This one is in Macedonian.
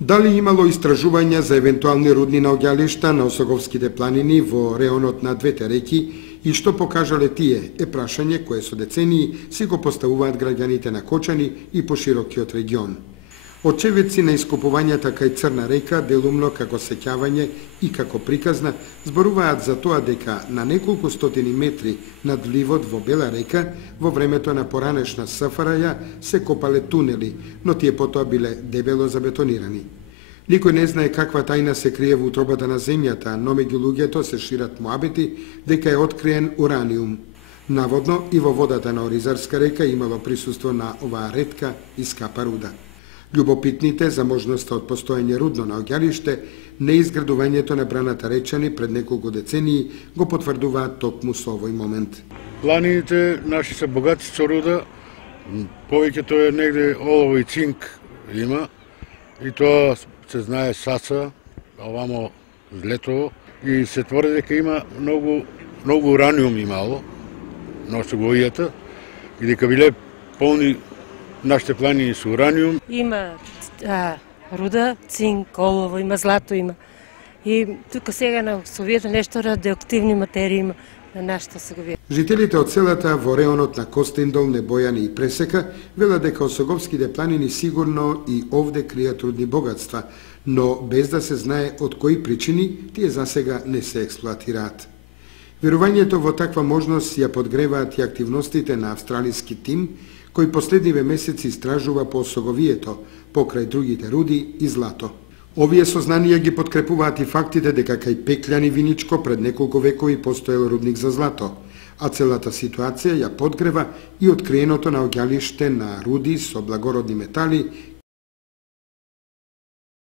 Дали имало истражувања за евентуални рудни наоѓалишта на Осоговските планини во реонот на двете реки и што покажале тие е прашање кое со децении си го поставуваат граѓаните на Кочани и по широкиот регион. Очевидци на искупувањата кај Црна река, делумно како сеќавање и како приказна, зборуваат за тоа дека на неколку стотини метри над вливот во Бела река во времето на поранешна СФРЈ се копале тунели, но тие потоа биле дебело забетонирани. Никој не знае каква тајна се крие во утробата на земјата, но меѓу луѓето се шират муабети дека е откриен ураниум. Наводно и во водата на Оризарска река имало присуство на оваа ретка и скапа руда. Љубопитните за можноста од постоење рудно наоѓалиште, неизградувањето на браната Речани пред неколку децении го потврдуваат токму со овој момент. Планините наши се богати со руда, повеќето е негде олово и цинк има, и тоа се знае Саца, овамо Летово, и се тврди дека има многу ураниум имало на Осоговијата и дека биле полни нашите планини со ураниум. Има руда, цинк, олово, има злато, има. И тука сега на Осоговијата нешто радиоактивни материи има на нашата Осоговија. Жителите од селата во реонот на Костиндол, Небојани и Пресека велат дека Осоговските планини сигурно и овде кријат рудни богатства, но без да се знае од кои причини тие засега не се експлоатираат. Верувањето во таква можност ја подгреваат и активностите на австралиски тим, кој последниве месеци истражува по Осоговието, покрај другите руди и злато. Овие сознанија ги подкрепуваат и фактите дека кај Пекљани Виничко пред неколку векови постоел рудник за злато, а целата ситуација ја подгрева и откриеното наоѓалиште на руди со благородни метали